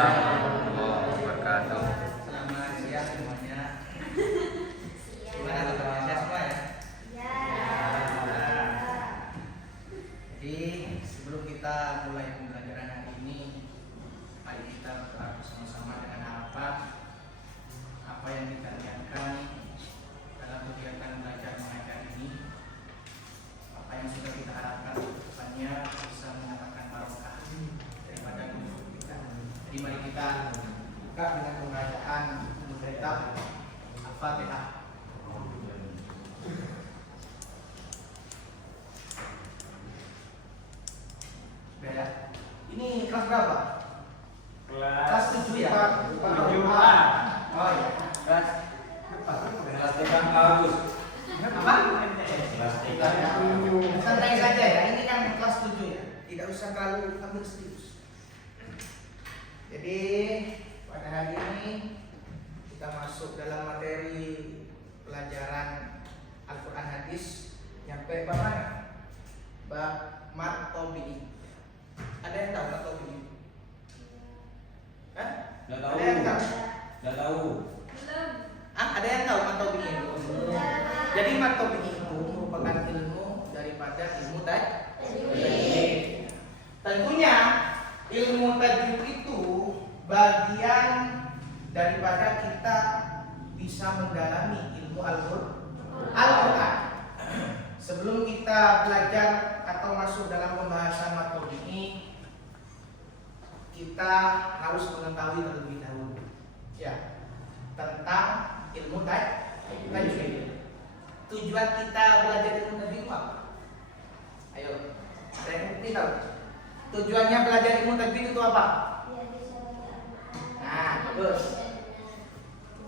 warahmatullahi wabarakatuh. Selamat siang semuanya. Gimana kabarnya? Sehat semua ya? Ya. Jadi sebelum kita mulai pembelajaran hari ini, mari kita berdoa bersama-sama dengan harapan apa yang kita lihatkan dalam kegiatan belajar mengajar ini, apa yang sudah kita harapkan ke depannya bisa mendatangkan barokah daripada guru kita. Jadi mari kita buka dengan pembacaan kitab Al-Fatihah. Beda. Ini kelas berapa? Kelas 7 ya? 7. Oh iya. Kelas Kelas 3 bagus. apa? Kelas 3. Santai saja ya. Ini kan kelas 7 ya. Tidak usah terlalu ambil serius. Jadi pada hari ini kita masuk dalam materi pelajaran Al-Quran Hadis nyampe bab mana? Bab mat tabi'i. Ada yang tahu mat tabi'i? Hah? Nggak tahu. Ada yang tahu? Nggak tahu. Ada yang tahu mat tabi'i? Jadi mat tabi'i itu merupakan ilmu daripada ilmu tajwid. Tentunya ilmu tajwid itu bagian daripada kita bisa mendalami ilmu Al-Quran. Sebelum kita belajar atau masuk dalam pembahasan materi ini, kita harus mengetahui terlebih dahulu ya tentang ilmu tajwid. Tujuan kita belajar ilmu tajwid apa? Ayo, ada yang ngerti tahu? Tujuannya belajar ilmu tajwid itu apa? Nah, bagus.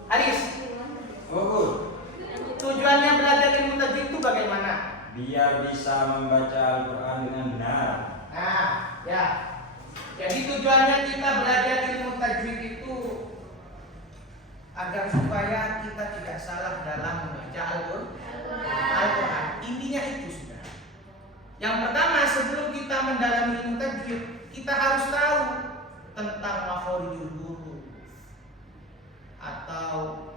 Haris, Bagus. tujuannya belajar ilmu tajwid itu bagaimana? Biar bisa membaca Al-Quran dengan benar. Nah, ya. Jadi tujuannya kita belajar ilmu tajwid itu agar supaya kita tidak salah dalam membaca Al-Quran. Intinya itu sudah. Yang pertama, sebelum kita mendalami ilmu tajwid, kita harus tahu tentang makhorijul huruf atau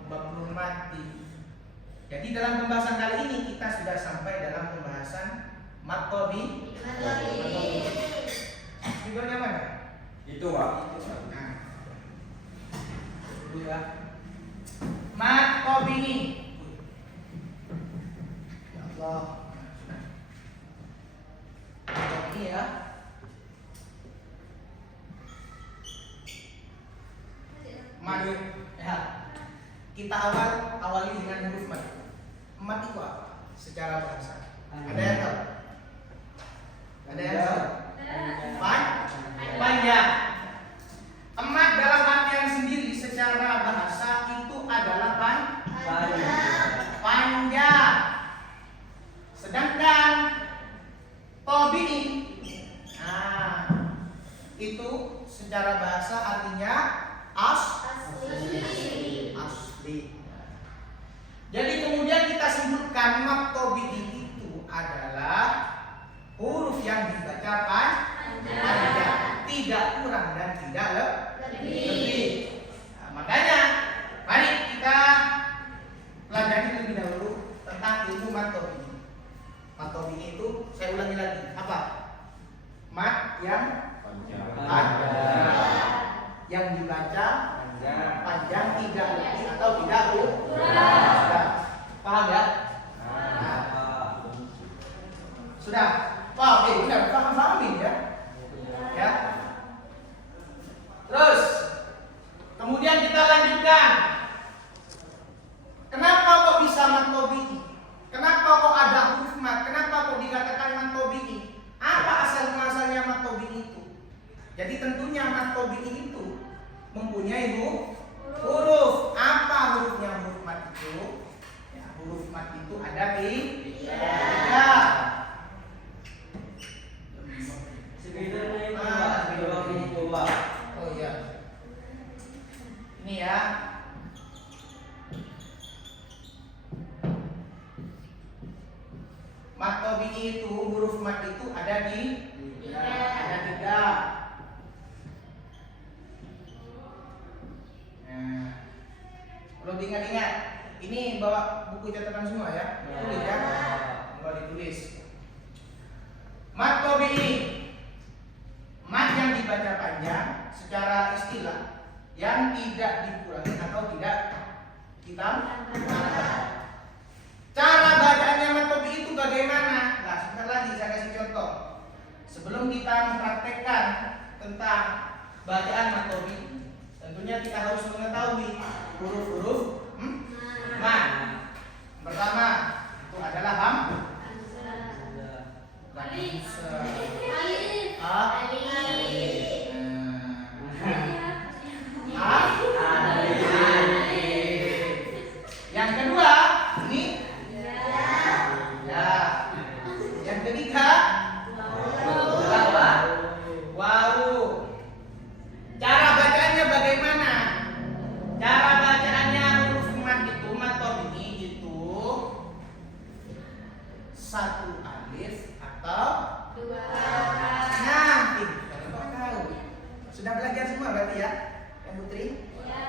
babul mati. Jadi dalam pembahasan kali ini kita sudah sampai dalam pembahasan mat tabi'i. Figurnya mana? Itu Pak. Nah, dulu ya. Mat tabi'i. Ya Allah. Ini ya. Mat ya. Kita awali dengan huruf mat. Mat itu apa? Secara bahasa. Ada yang tahu? Ada yang tahu? Panjang. Emat dalam artian sendiri secara bahasa itu adalah panjang. Sedangkan tabi'i, nah, itu secara bahasa artinya asli. Jadi kemudian kita sebutkan mat tabi'i itu adalah huruf yang dibaca panjang, tidak kurang dan tidak lebih. Nah, makanya mari kita pelajari lebih dahulu tentang ilmu mat tabi'i. Mat tabi'i itu saya ulangi lagi, apa? Mat yang panjang, yang dibaca panjang, tidak lebih atau tidak kurang. Paham ya? Sudah? Wah, oke, benar, paham ini ya. Ya. Terus kemudian kita lanjutkan. Kenapa kok bisa mat tabi'i? Kenapa kok ada huruf mat? Kenapa kok dikatakan mat tabi'i? Apa asal muasalnya mat tabi'i itu? Jadi tentunya mat tabi'i itu mempunyai huruf. Apa hurufnya huruf mat itu? Ya, huruf mat itu ada di tiga. Oh iya. Ini ya. Mat tabi'i itu huruf mat itu ada di tiga. diingat-ingat. Ini bawa buku catatan semua ya. Tulis ya. Bawa ditulis. Mat tabi'i. Mat yang dibaca panjang secara istilah yang tidak dikurangi atau tidak ditambah. Cara bacaannya mat tabi'i itu bagaimana? Nah, sebentar lagi saya kasih contoh. Sebelum kita mempraktekkan tentang bacaan mat tabi'i, tentunya kita harus mengetahui huruf-huruf mat. Pertama itu adalah yang kedua ini ya. Yang ketiga wawu. Cara bacaannya bagaimana? Cara bacaannya huruf mat itu mat tabi'i itu satu alif atau dua. Nah, Bapak tahu. Sudah belajar semua berarti ya, Yang Putri? Ya.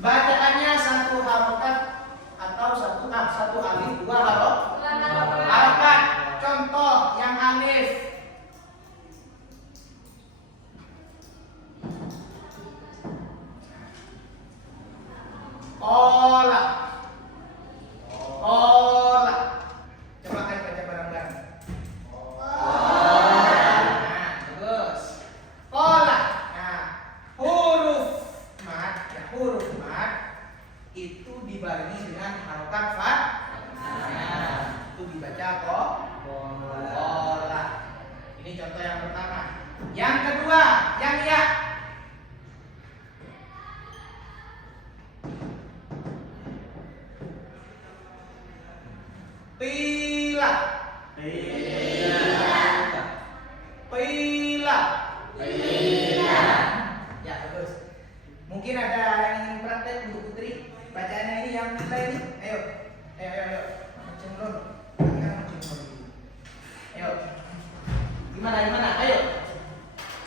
Bacaannya satu harokat atau satu alif, dua harokat. Contoh yang alif. Ola. Coba kalian baca bareng-bareng. Nah, terus. Ola. Nah, huruf mat itu dibarengi dengan harokat fathah. Itu dibaca ola. Ini contoh yang pertama. Yang kedua, yang ya. Pila. Ya, bagus. Mungkin ada yang ingin praktek untuk Putri. Bacaannya ini yang kita ini. Ayo. Macam ron. Ayo. Gimana? Ayo.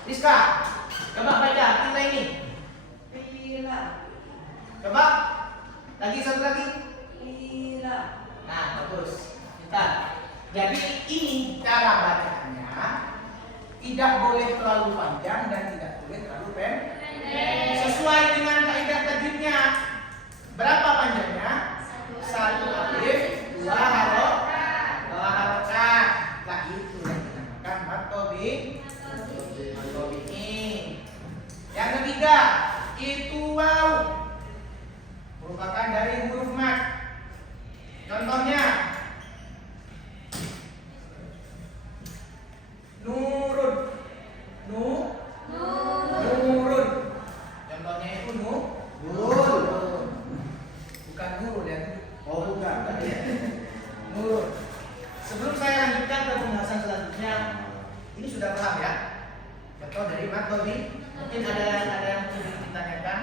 Rizka. Coba baca kita ini. Pila. Coba. Lagi satu lagi. Pila. Nah, bagus. Kita. Jadi ini cara bacaannya tidak boleh terlalu panjang dan tidak boleh terlalu pendek. Sesuai dengan kaidah tajwidnya. Berapa panjangnya? Satu alif, dua harokat. Nah, itu yang dinamakan mat tabi'i. Yang ketiga, itu wawu. Merupakan dari huruf mat. Contohnya nurun. Nurun. Contohnya itu nurun. Bukan nurul ya. Oh, bukan. Nurun. Sebelum saya lanjutkan ke pembahasan selanjutnya, ini sudah paham ya? Contoh dari mat tabi'i. Mungkin ada yang ingin ditanyakan.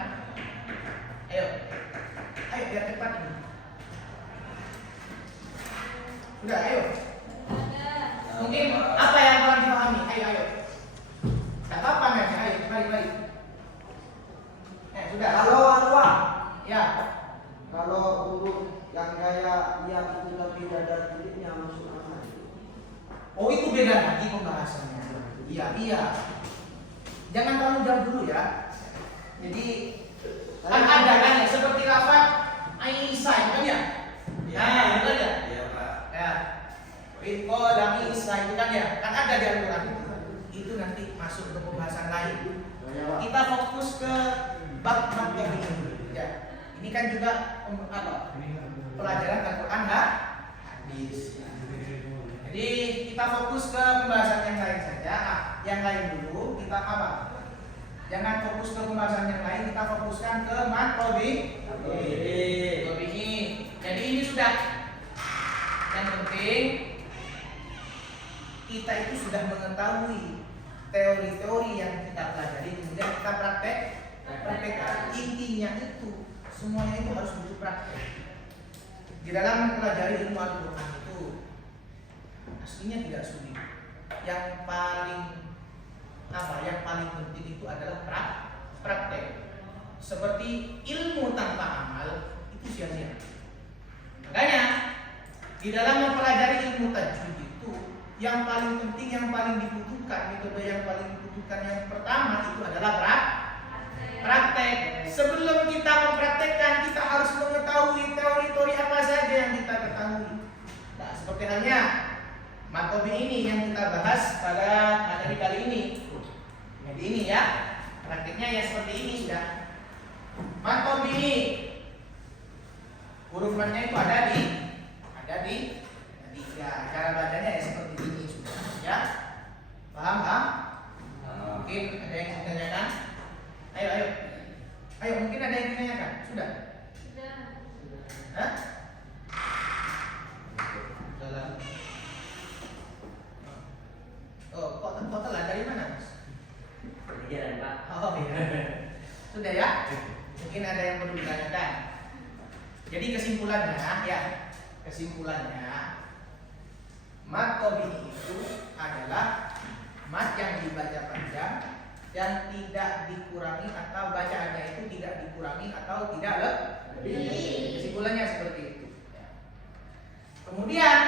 Ayo biar cepat ini. Udah, ayo. Mungkin apa yang kurang dipahami? Ayo. Tidak apa-apa nih, ayo, mari. Sudah. Kalau Ya. Kalau huruf yang kayak yang itu tapi ada titiknya masuk apa? Oh, itu beda lagi pembahasannya. Iya. Jangan terlalu jauh dulu ya. Jadi kan ada kan ya, seperti lafaz Aisyah itu kan ya? Nah, itu kan ya? Iya, Pak. Ya. Qala Aisyah itu kan ya? Kan ada di Al-Qur'an itu. Itu nanti masuk ke pembahasan lain. Kita fokus ke bab ini. Ya. Ini kan juga pelajaran Al-Qur'an hadis. Jadi kita fokus ke pembahasan yang lain saja. Yang lain dulu kita apa? Jangan fokus ke pembahasan yang lain, kita fokuskan ke mat tabi'i. Jadi ini sudah. Yang penting kita itu sudah mengetahui teori-teori yang kita pelajari, kemudian kita praktekkan. Intinya itu semuanya itu harus butuh praktek. Di dalam mempelajari ilmu Al-Qur'an itu aslinya tidak sulit. Yang paling penting itu adalah praktek. seperti ilmu tanpa amal itu sia-sia. Makanya di dalam mempelajari ilmu tajwid itu yang paling penting, yang paling dibutuhkan, metode yang paling dibutuhkan yang pertama itu adalah praktek. Sebelum kita mempraktekkan, kita harus mengetahui teori-teori apa saja yang kita ketahui. Nah, seperti halnya Matobi ini yang kita bahas pada materi kali ini. Jadi ini ya, prakteknya ya seperti ini sudah. Matobi ini huruf lamnya itu ada di tiga. Cara bacanya ya seperti ini sudah. Ya, paham? Mungkin ada yang ditanyakan? Ayo, mungkin ada yang ditanyakan? Sudah? Hah? Sudah. Oh, kok telat dari mana, Mas? Jalan, Pak. Oh iya. Sudah ya? Mungkin ada yang perlu ditanyakan. Jadi kesimpulannya mat tobi itu adalah mat yang dibaca panjang dan tidak dikurangi atau bacaannya itu tidak dikurangi atau tidak lebih. Kesimpulannya seperti itu. Kemudian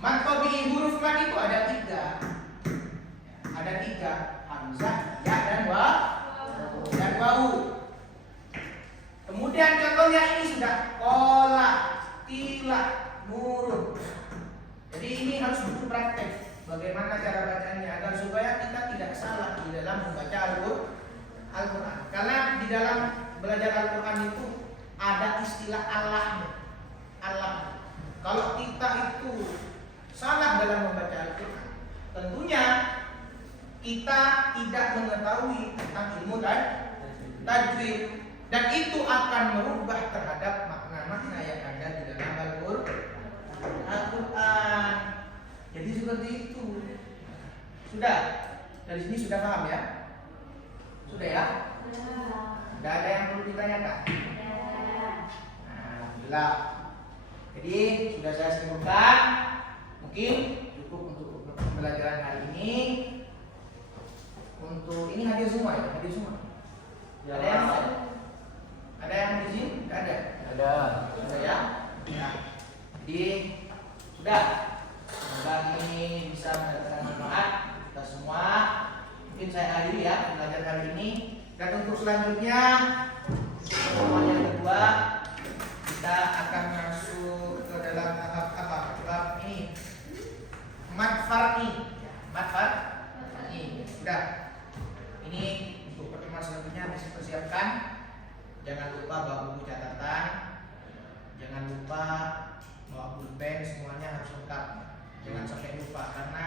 mat tobi huruf mat itu ada tiga. Hamzah, ya dan wawu. Kemudian contohnya ini sudah kola, tila, nurun. Jadi ini harus butuh praktek. Bagaimana cara bacanya agar supaya kita tidak salah di dalam membaca Al-Quran. Karena di dalam belajar Al-Quran itu ada istilah Allah. Kalau kita itu salah dalam membaca Al-Quran, tentunya kita tidak mengetahui tentang ilmu tajwid, dan itu akan merubah terhadap makna-makna yang ada di dalam Al-Quran. Jadi seperti itu. Sudah? Dari sini sudah paham ya? Sudah ya? Tidak ada yang perlu ditanyakan? Alhamdulillah. Jadi sudah saya simpulkan. Mungkin cukup untuk pembelajaran hari ini. Untuk ini hadir semua ya? Hadir semua? Ya. Ada yang di sini? Tidak ada? Ada. Sudah ya? Ya. Jadi sudah. Semoga ini bisa mendatangkan manfaat kita semua. Mungkin saya akhiri ya pembelajaran hari ini. Dan untuk selanjutnya pertemuan yang kedua kita akan masuk ke dalam tahap apa? Bab ini mat far'i. Sudah. Ini untuk pertemuan selanjutnya bisa persiapkan. Jangan lupa bawa buku catatan. Jangan lupa bawa pulpen, semuanya harus lengkap. Jangan sampai lupa, karena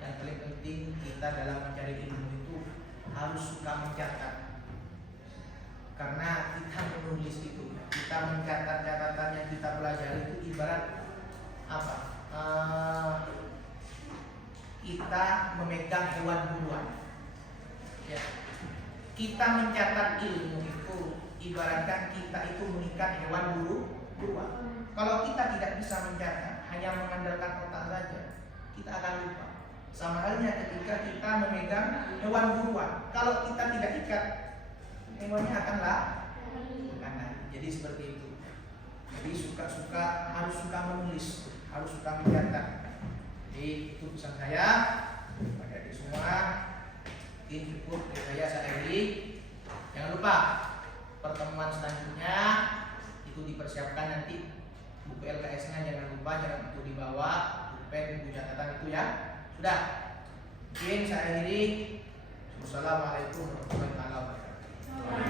yang paling penting kita dalam mencari ilmu itu harus suka mencatat. Karena kita menulis itu, kita mencatat catatan yang kita pelajari itu ibarat apa? Kita memegang hewan buruan. Ya. Kita mencatat ilmu itu ibaratkan kita itu mengikat hewan buruan. Kalau kita tidak bisa mencatat, hanya mengandalkan otak saja, kita akan lupa. Sama halnya ketika kita memegang hewan buruan, kalau kita tidak ikat, hewannya akan lari. Jadi seperti itu. Jadi harus suka menulis, harus suka mencatat. Jadi itu pesan saya pada adik semua. Mungkin cukup dari saya akhiri. Jangan lupa pertemuan selanjutnya itu dipersiapkan nanti. Buku LKS-nya jangan lupa, jangan untuk dibawa, buku catatan itu ya. Sudah. Mungkin saya akhiri. Wassalamualaikum warahmatullahi wabarakatuh.